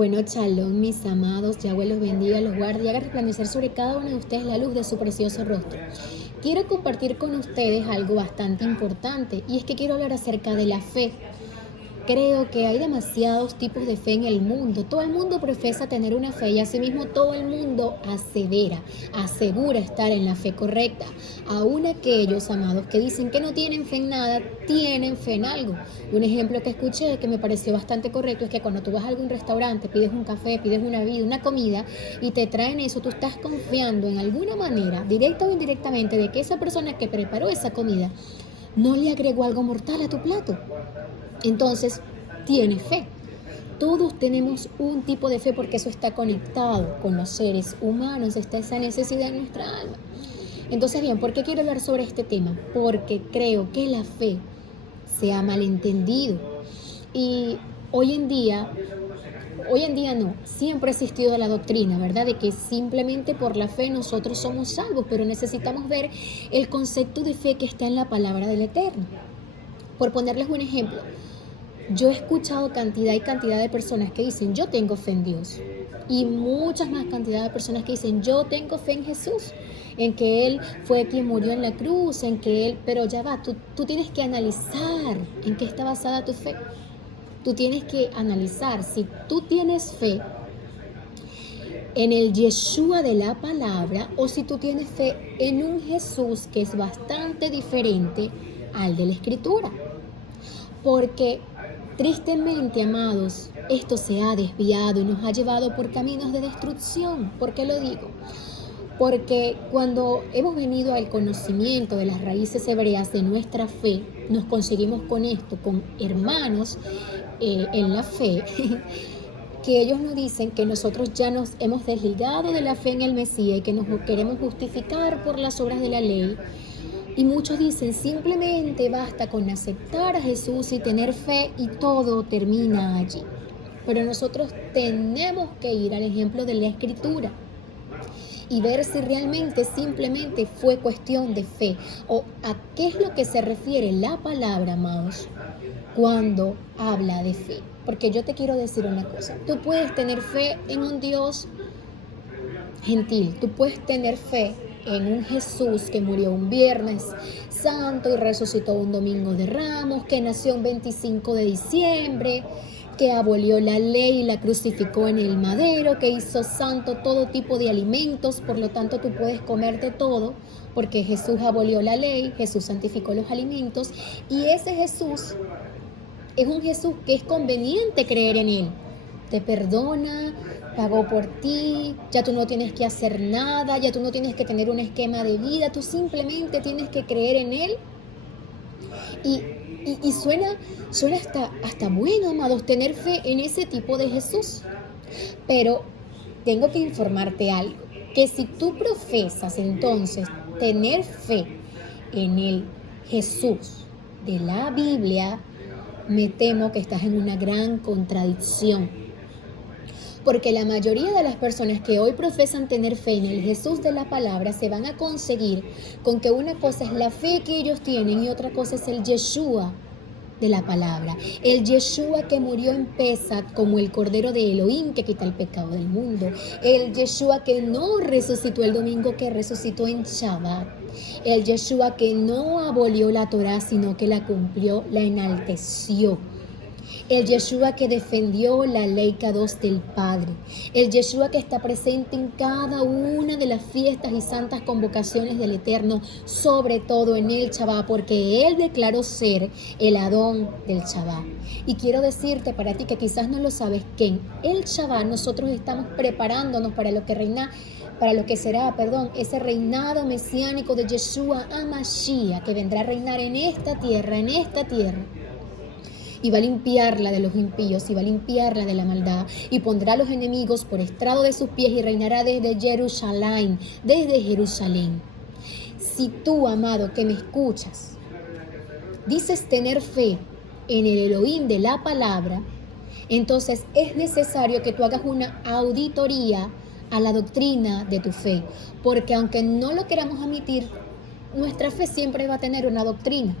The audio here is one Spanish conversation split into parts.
Bueno, shalom, mis amados, Yahweh los bendiga, los guarde y haga resplandecer sobre cada uno de ustedes la luz de su precioso rostro. Quiero compartir con ustedes algo bastante importante y es que quiero hablar acerca de la fe. Creo que hay demasiados tipos de fe en el mundo. Todo el mundo profesa tener una fe y asimismo todo el mundo asegura estar en la fe correcta. Aún aquellos, amados, que dicen que no tienen fe en nada, tienen fe en algo. Un ejemplo que escuché que me pareció bastante correcto es que cuando tú vas a algún restaurante, pides un café, pides una bebida, una comida y te traen eso, tú estás confiando en alguna manera, directa o indirectamente, de que esa persona que preparó esa comida no le agregó algo mortal a tu plato. Entonces, tienes fe. Todos tenemos un tipo de fe porque eso está conectado con los seres humanos, está esa necesidad en nuestra alma. Entonces, bien, ¿por qué quiero hablar sobre este tema? Porque creo que la fe se ha malentendido. Y hoy en día no, siempre ha existido la doctrina, ¿verdad? De que simplemente por la fe nosotros somos salvos, pero necesitamos ver el concepto de fe que está en la palabra del Eterno. Por ponerles un ejemplo, yo he escuchado cantidad y cantidad de personas que dicen, yo tengo fe en Dios. Y muchas más cantidad de personas que dicen, yo tengo fe en Jesús, en que Él fue quien murió en la cruz, en que Él... Pero ya va, tú tienes que analizar en qué está basada tu fe. Tú tienes que analizar si tú tienes fe en el Yeshua de la palabra o si tú tienes fe en un Jesús que es bastante diferente al de la Escritura. Porque tristemente, amados, esto se ha desviado y nos ha llevado por caminos de destrucción. ¿Por qué lo digo? Porque cuando hemos venido al conocimiento de las raíces hebreas de nuestra fe, nos conseguimos con esto, con hermanos en la fe, que ellos nos dicen que nosotros ya nos hemos desligado de la fe en el Mesías y que nos queremos justificar por las obras de la ley. Y muchos dicen, simplemente basta con aceptar a Jesús y tener fe y todo termina allí. Pero nosotros tenemos que ir al ejemplo de la Escritura y ver si realmente simplemente fue cuestión de fe o a qué es lo que se refiere la palabra, amados, cuando habla de fe. Porque yo te quiero decir una cosa, tú puedes tener fe en un Dios gentil, tú puedes tener fe en un Jesús que murió un viernes santo y resucitó un domingo de Ramos, que nació un 25 de diciembre, que abolió la ley y la crucificó en el madero, que hizo santo todo tipo de alimentos, por lo tanto tú puedes comerte todo, porque Jesús abolió la ley, Jesús santificó los alimentos, y ese Jesús es un Jesús que es conveniente creer en él. Te perdona, pagó por ti, ya tú no tienes que hacer nada, ya tú no tienes que tener un esquema de vida, tú simplemente tienes que creer en él. Y suena hasta bueno, amados, tener fe en ese tipo de Jesús. Pero tengo que informarte algo, que si tú profesas entonces tener fe en el Jesús de la Biblia, me temo que estás en una gran contradicción. Porque la mayoría de las personas que hoy profesan tener fe en el Jesús de la palabra se van a conseguir con que una cosa es la fe que ellos tienen y otra cosa es el Yeshua de la palabra. El Yeshua que murió en Pesach como el Cordero de Elohim que quita el pecado del mundo. El Yeshua que no resucitó el domingo, que resucitó en Shabbat. El Yeshua que no abolió la Torá, sino que la cumplió, la enalteció. El Yeshua que defendió la ley K2 del Padre. El Yeshua que está presente en cada una de las fiestas y santas convocaciones del Eterno, sobre todo en el Shabbat, porque Él declaró ser el Adón del Shabbat. Y quiero decirte para ti que quizás no lo sabes, que en el Shabbat nosotros estamos preparándonos para lo que será ese reinado mesiánico de Yeshua HaMashiach, que vendrá a reinar en esta tierra, y va a limpiarla de los impíos, y va a limpiarla de la maldad, y pondrá a los enemigos por estrado de sus pies, y reinará desde Jerusalén, Si tú, amado, que me escuchas, dices tener fe en el Elohim de la palabra, entonces es necesario que tú hagas una auditoría a la doctrina de tu fe, porque aunque no lo queramos admitir, nuestra fe siempre va a tener una doctrina.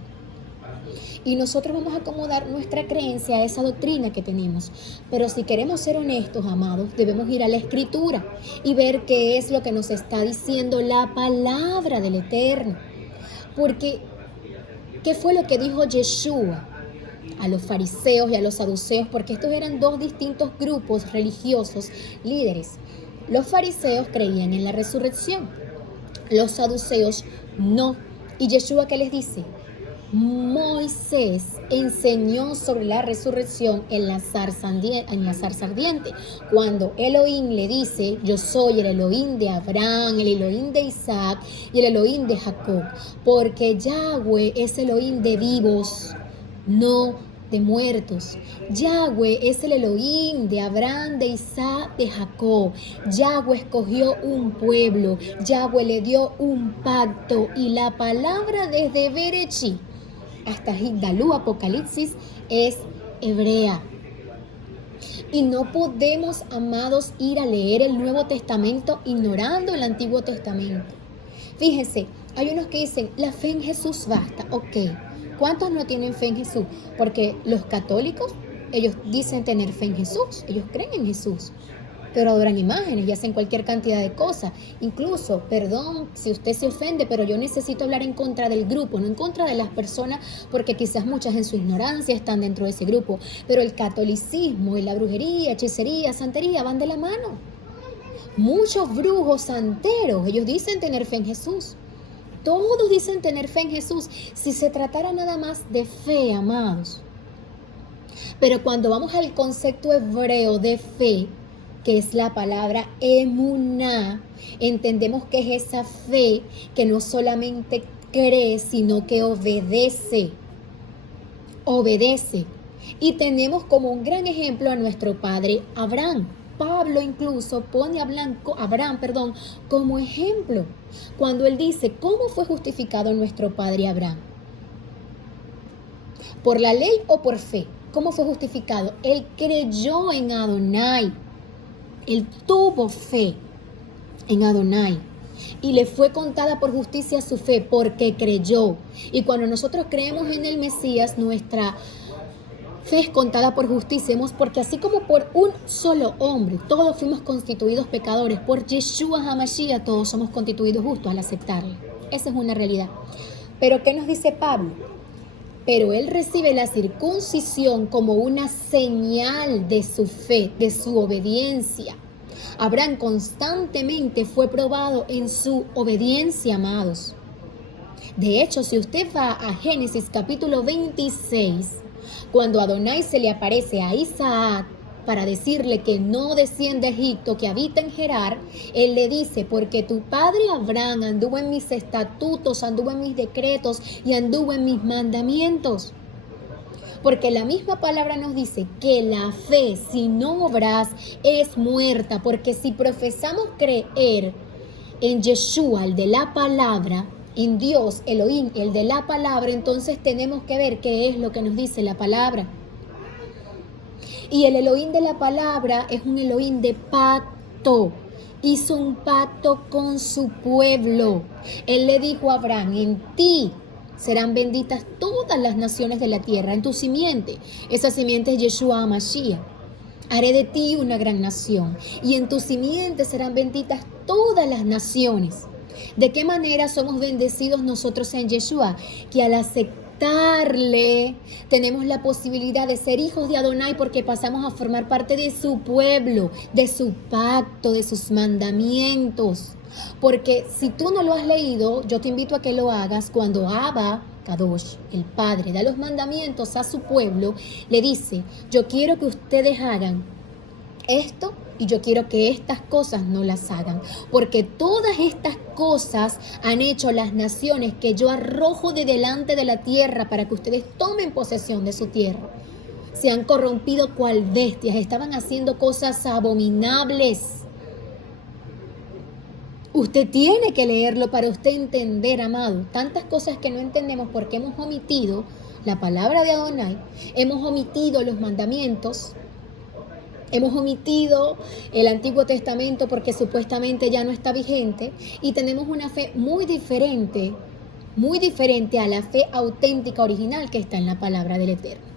Y nosotros vamos a acomodar nuestra creencia a esa doctrina que tenemos. Pero si queremos ser honestos, amados, debemos ir a la Escritura y ver qué es lo que nos está diciendo la palabra del Eterno. Porque, ¿qué fue lo que dijo Yeshua a los fariseos y a los saduceos? Porque estos eran dos distintos grupos religiosos líderes. Los fariseos creían en la resurrección, los saduceos no. ¿Y Yeshua qué les dice? Moisés enseñó sobre la resurrección en la zarza ardiente. Cuando Elohim le dice, yo soy el Elohim de Abraham, el Elohim de Isaac y el Elohim de Jacob. Porque Yahweh es Elohim de vivos, no de muertos. Yahweh es el Elohim de Abraham, de Isaac, de Jacob. Yahweh escogió un pueblo. Yahweh le dio un pacto. Y la palabra desde Bereshit hasta Higdalú, Apocalipsis, es hebrea. Y no podemos, amados, ir a leer el Nuevo Testamento ignorando el Antiguo Testamento. Fíjense, hay unos que dicen, la fe en Jesús basta. Ok, ¿cuántos no tienen fe en Jesús? Porque los católicos, ellos dicen tener fe en Jesús, ellos creen en Jesús, pero adoran imágenes y hacen cualquier cantidad de cosas. Incluso, perdón si usted se ofende, pero yo necesito hablar en contra del grupo, no en contra de las personas, porque quizás muchas en su ignorancia están dentro de ese grupo. Pero el catolicismo y la brujería, hechicería, santería van de la mano. Muchos brujos santeros, ellos dicen tener fe en Jesús. Todos dicen tener fe en Jesús. Si se tratara nada más de fe, amados. Pero cuando vamos al concepto hebreo de fe, que es la palabra emuná, entendemos que es esa fe que no solamente cree, sino que obedece. Obedece. Y tenemos como un gran ejemplo a nuestro padre Abraham. Pablo incluso pone a Abraham como ejemplo. Cuando él dice, ¿cómo fue justificado nuestro padre Abraham? ¿Por la ley o por fe? ¿Cómo fue justificado? Él creyó en Adonai. Él tuvo fe en Adonai y le fue contada por justicia su fe porque creyó. Y cuando nosotros creemos en el Mesías, nuestra fe es contada por justicia, porque así como por un solo hombre todos fuimos constituidos pecadores, por Yeshua HaMashiach todos somos constituidos justos al aceptarle. Esa es una realidad. Pero ¿qué nos dice Pablo? Pero él recibe la circuncisión como una señal de su fe, de su obediencia. Abraham constantemente fue probado en su obediencia, amados. De hecho, si usted va a Génesis capítulo 26, cuando Adonai se le aparece a Isaac para decirle que no desciende a Egipto, que habita en Gerar, él le dice, porque tu padre Abraham anduvo en mis estatutos, anduvo en mis decretos y anduvo en mis mandamientos. Porque la misma palabra nos dice que la fe sin obras es muerta, porque si profesamos creer en Yeshua, el de la palabra, en Dios, Elohim, el de la palabra, entonces tenemos que ver qué es lo que nos dice la palabra. Y el Elohim de la palabra es un Elohim de pacto. Hizo un pacto con su pueblo. Él le dijo a Abraham, en ti serán benditas todas las naciones de la tierra, en tu simiente. Esa simiente es Yeshua HaMashiach. Haré de ti una gran nación y en tu simiente serán benditas todas las naciones. ¿De qué manera somos bendecidos nosotros en Yeshua? Que al aceptarle tenemos la posibilidad de ser hijos de Adonai porque pasamos a formar parte de su pueblo, de su pacto, de sus mandamientos. Porque si tú no lo has leído, yo te invito a que lo hagas. Cuando Abba Kadosh, el Padre, da los mandamientos a su pueblo, le dice, yo quiero que ustedes hagan esto y yo quiero que estas cosas no las hagan, porque todas estas cosas han hecho las naciones que yo arrojo de delante de la tierra para que ustedes tomen posesión de su tierra. Se han corrompido cual bestias, estaban haciendo cosas abominables. Usted tiene que leerlo para usted entender, amado, tantas cosas que no entendemos porque hemos omitido la palabra de Adonai, hemos omitido los mandamientos, hemos omitido el Antiguo Testamento porque supuestamente ya no está vigente y tenemos una fe muy diferente muy diferente a la fe auténtica original que está en la palabra del Eterno.